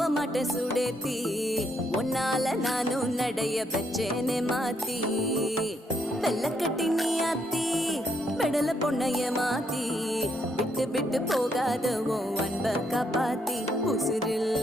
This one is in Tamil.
போக மாட்டேன் சுடேத்தி உன்னால நானும் நடைய பெற்றேனே மாத்தி வெள்ளக்கட்டி நீ ஆத்தி பெடல பொண்ணைய மாத்தி விட்டு விட்டு போகாத உன் அன்ப காப்பாத்தி உசிரில்